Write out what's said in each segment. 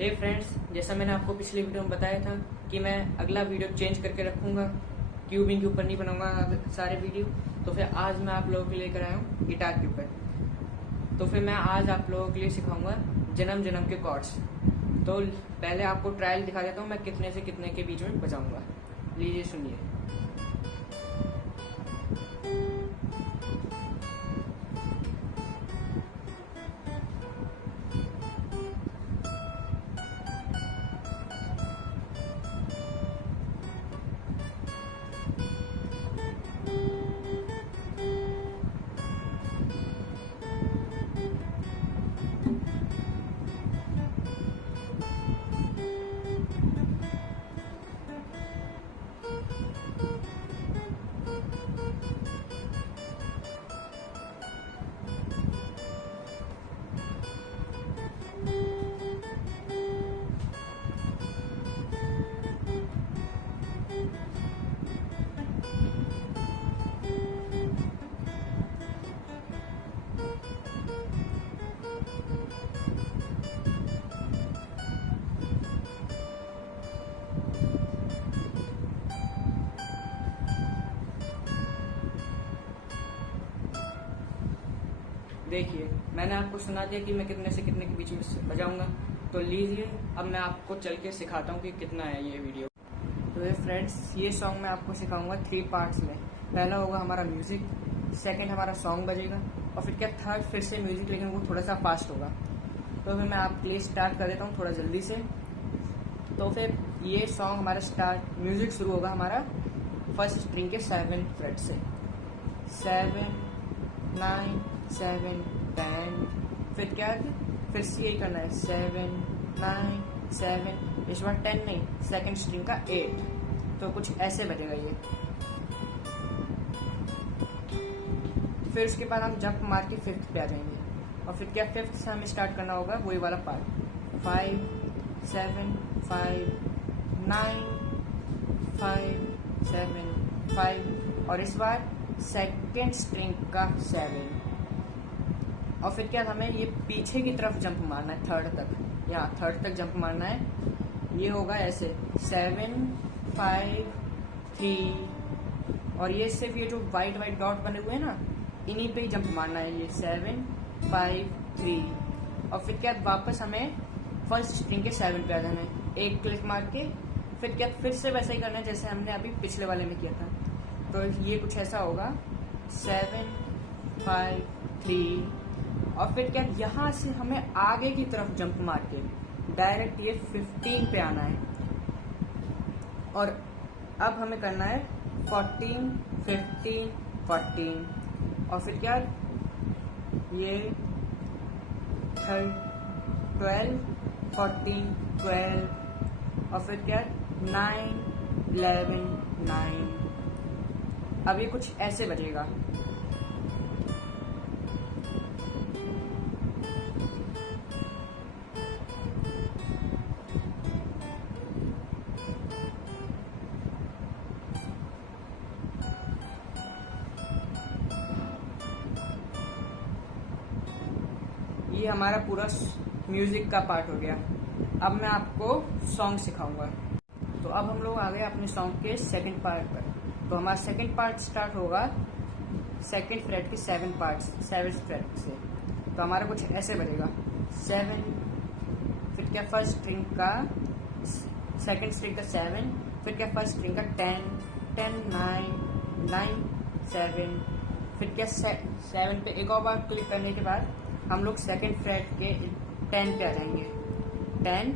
हे friends, जैसा मैंने आपको पिछली वीडियो में बताया था कि मैं अगला वीडियो चेंज करके रखूंगा, क्यूबिंग के ऊपर नहीं बनाऊंगा सारे वीडियो। तो फिर आज मैं आप लोगों के लिए लेकर आया हूँ गिटार के ऊपर। तो फिर मैं आज आप लोगों के लिए सिखाऊंगा जन्म जन्म के कॉर्ड्स। तो पहले आपको ट्रायल दिखा देता हूँ मैं कितने से कितने के बीच में बजाऊंगा। लीजिए सुनिए। देखिए, मैंने आपको सुना दिया कि मैं कितने से कितने के बीच में बजाऊंगा। तो लीजिए अब मैं आपको चल के सिखाता हूँ कि कितना है ये वीडियो। तो ये फ्रेंड्स, ये सॉन्ग मैं आपको सिखाऊंगा 3 पार्ट्स में। पहला होगा हमारा म्यूजिक, सेकंड हमारा सॉन्ग बजेगा, और फिर क्या थर्ड फिर से म्यूजिक, लेकिन वो थोड़ा सा फास्ट होगा। तो फिर मैं आपके लिए स्टार्ट कर देता हूँ थोड़ा जल्दी से। तो फिर ये सॉन्ग हमारा म्यूजिक शुरू होगा हमारा फर्स्ट स्ट्रिंग के 7 फ्रेट से। 7 9 7 10। फिर क्या है, फिर से यही करना है 7 9 7। इस बार 10 नहीं, सेकंड स्ट्रिंग का 8। तो कुछ ऐसे बजेगा ये। फिर उसके बाद हम जंप मार के 5th पे आ जाएंगे, और फिर क्या 5th से हमें स्टार्ट करना होगा वही वाला पार्ट। 5 7 5 9 5 7 5, और इस बार सेकंड स्ट्रिंग का 7। और फिर क्या हमें ये पीछे की तरफ जंप मारना है, थर्ड तक, यहाँ थर्ड तक जंप मारना है। ये होगा ऐसे 7 5 3, और ये सिर्फ ये जो वाइट डॉट बने हुए हैं ना, इन्हीं पे ही जंप मारना है। ये 7 5 3, और फिर क्या वापस हमें फर्स्ट स्ट्रिंग के 7 पे आ जाना है, एक क्लिक मार के। फिर क्या फिर से वैसा ही करना है जैसे हमने अभी पिछले वाले में किया था। तो ये कुछ ऐसा होगा 7 5 3, और फिर क्या यहाँ से हमें आगे की तरफ जंप मार के डायरेक्ट ये 15 पे आना है। और अब हमें करना है 14 15 14, और फिर क्या ये 12 14 12, और फिर क्या 9 11 9। अब ये कुछ ऐसे बजेगा। ये हमारा पूरा म्यूजिक का पार्ट हो गया। अब मैं आपको सॉन्ग सिखाऊंगा। तो अब हम लोग आ गए अपने सॉन्ग के सेकंड पार्ट पर। तो हमारा सेकंड पार्ट स्टार्ट होगा सेकंड फ्रेट के 7 फ्रेट से। तो हमारा कुछ ऐसे बजेगा 7, फिर क्या फर्स्ट स्ट्रिंग का सेकंड स्ट्रिंग का 7, फिर क्या फर्स्ट स्ट्रिंग का 10 10 9 9 7, फिर क्या 7 पे एक और बार क्लिक करने के बाद हम लोग सेकंड फ्रेट के 10 पे आ जाएंगे। 10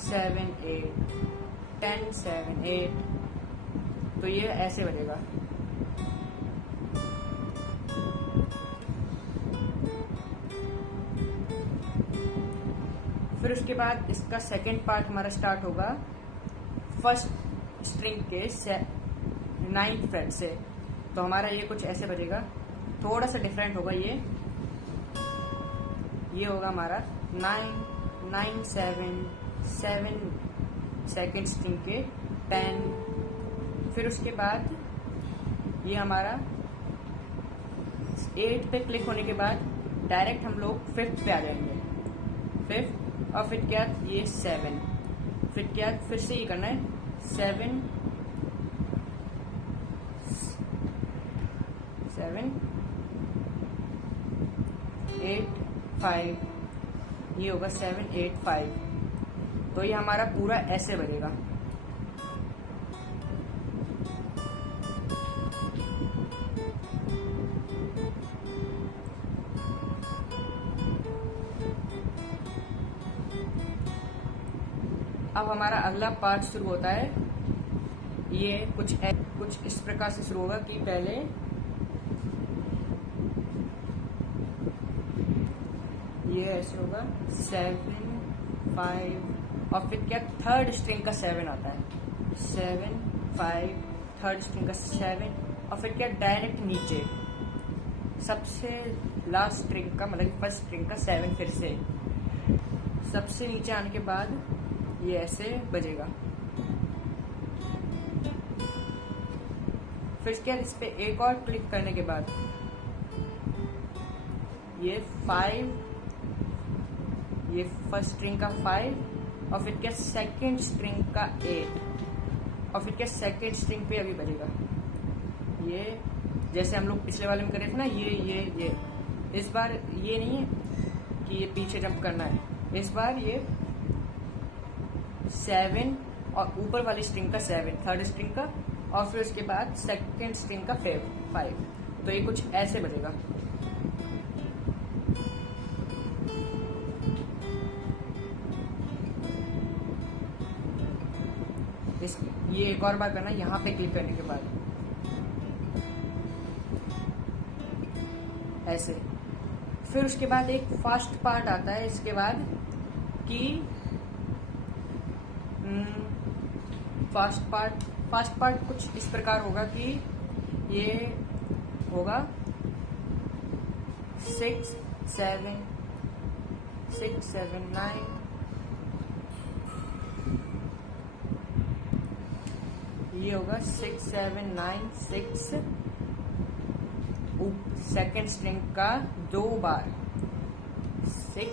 7 8 10 7 8। तो ये ऐसे बजेगा। फिर उसके बाद इसका सेकंड पार्ट हमारा स्टार्ट होगा फर्स्ट स्ट्रिंग के 9 फ्रेट से। तो हमारा ये कुछ ऐसे बजेगा, थोड़ा सा डिफरेंट होगा। ये होगा हमारा 9 9 7 7, सेकेंड स्ट्रिंग के 10। फिर उसके बाद ये हमारा 8 पे क्लिक होने के बाद डायरेक्ट हम लोग 5th पे आ जाएंगे। 5th और फिर क्या ये 7, फिर क्या फिर से ये करना है 7 7 8 5, ये होगा 7 8 5। तो ये हमारा पूरा ऐसे बनेगा। अब हमारा अगला पार्ट शुरू होता है। ये कुछ इस प्रकार से शुरू होगा कि पहले ये ऐसे होगा 7 5 और फिर क्या थर्ड स्ट्रिंग का 7 आता है 7 5, थर्ड स्ट्रिंग का 7 और फिर क्या डायरेक्ट नीचे सबसे लास्ट स्ट्रिंग का मतलब फर्स्ट स्ट्रिंग का 7 फिर से सबसे नीचे आने के बाद ये ऐसे बजेगा। फिर क्या इस पे एक और क्लिक करने के बाद ये 5, ये फर्स्ट स्ट्रिंग का 5 और फिर क्या सेकंड स्ट्रिंग का 8 और फिर क्या सेकंड स्ट्रिंग पे अभी बजेगा। ये जैसे हम लोग पिछले वाले में कर रहे थे ना, ये इस बार ये नहीं है कि ये पीछे जंप करना है, इस बार ये 7 और ऊपर वाली स्ट्रिंग का 7 थर्ड स्ट्रिंग का और फिर उसके बाद सेकंड स्ट्रिंग का 5। तो ये कुछ ऐसे बजेगा। ये एक और बार करना यहाँ पे क्लिक करने के बाद ऐसे। फिर उसके बाद एक फास्ट पार्ट आता है इसके बाद कि फास्ट पार्ट कुछ इस प्रकार होगा कि ये होगा 6 7 9, ये होगा 6 7 9 6 सेकेंड स्ट्रिंग का 2 बार 6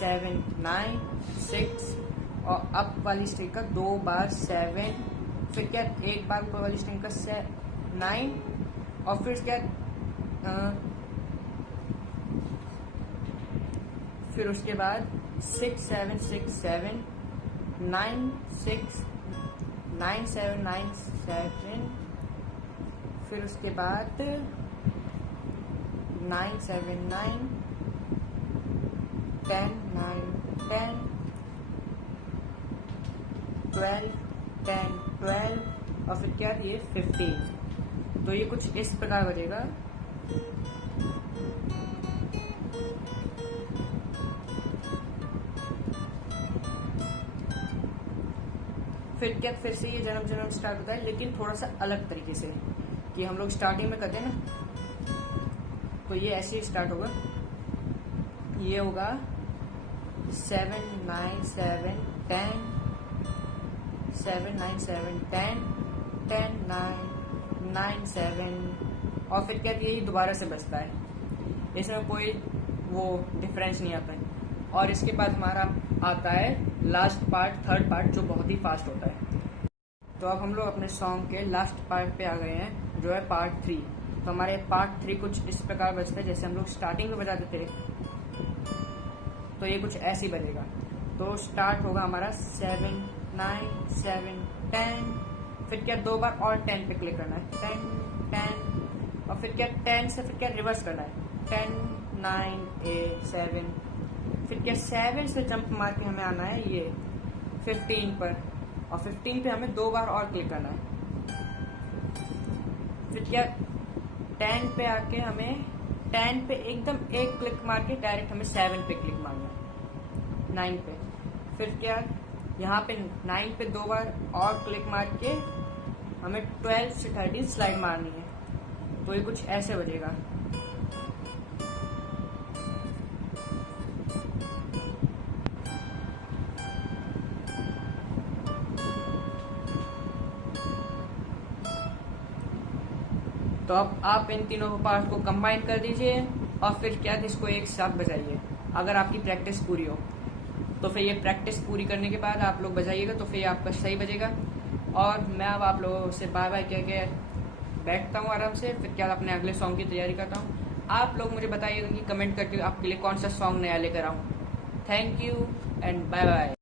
7 9 6 और अप वाली स्ट्रिंग का 2 बार 7, फिर क्या एक बार ऊपर वाली स्ट्रिंग का 9 और फिर क्या फिर उसके बाद 6 7 6 7 9 6 9 7 9 7, फिर उसके बाद 9 7 9 10 9 10 12 10 12 और फिर क्या ये 15। तो ये कुछ इस प्रकार बजेगा। फिर क्या फिर से ये जन्म स्टार्ट होता है, लेकिन थोड़ा सा अलग तरीके से कि हम लोग स्टार्टिंग में करते हैं ना, तो ये ऐसे ही स्टार्ट होगा। ये होगा 7 9 7 10 7 9 7 10 10 9 9 7 और फिर क्या यही दोबारा से बजता है, इसमें कोई वो डिफरेंस नहीं आता है। और इसके बाद हमारा आता है लास्ट पार्ट, थर्ड पार्ट, जो बहुत ही फास्ट होता है। तो अब हम लोग अपने सॉन्ग के लास्ट पार्ट पे आ गए हैं, जो है पार्ट 3। तो हमारे पार्ट 3 कुछ इस प्रकार बजता है जैसे हम लोग स्टार्टिंग में बजाते थे, तो ये कुछ ऐसे ही बजेगा। तो स्टार्ट होगा हमारा 7 9 7 10, फिर क्या 2 बार और 10 पे क्लिक करना है, 10 10 और फिर क्या 10 से फिर क्या रिवर्स करना है, 10 9 8 7, फिर क्या 7 से जंप मार के हमें आना है ये 15 पर और 15 पे हमें 2 बार और क्लिक करना है। फिर क्या 10 पे आके हमें 10 पे एकदम एक क्लिक मार के डायरेक्ट हमें 7 पे क्लिक मारना है, 9 पे। फिर क्या यहाँ पे 9 पे 2 बार और क्लिक मार के हमें 12 से 13 स्लाइड मारनी है। तो ये कुछ ऐसे बजेगा। तो अब आप इन तीनों पार्ट को कंबाइन कर दीजिए और फिर क्या इसको एक साथ बजाइए, अगर आपकी प्रैक्टिस पूरी हो। तो फिर ये प्रैक्टिस पूरी करने के बाद आप लोग बजाइएगा तो फिर आपका सही बजेगा। और मैं अब आप लोगों से बाय बाय कह के बैठता हूँ आराम से, फिर क्या अपने अगले सॉन्ग की तैयारी करता हूँ। आप लोग मुझे बताइएगा कि कमेंट करके आपके लिए कौन सा सॉन्ग नया लेकर आऊँ। Thank you and bye bye.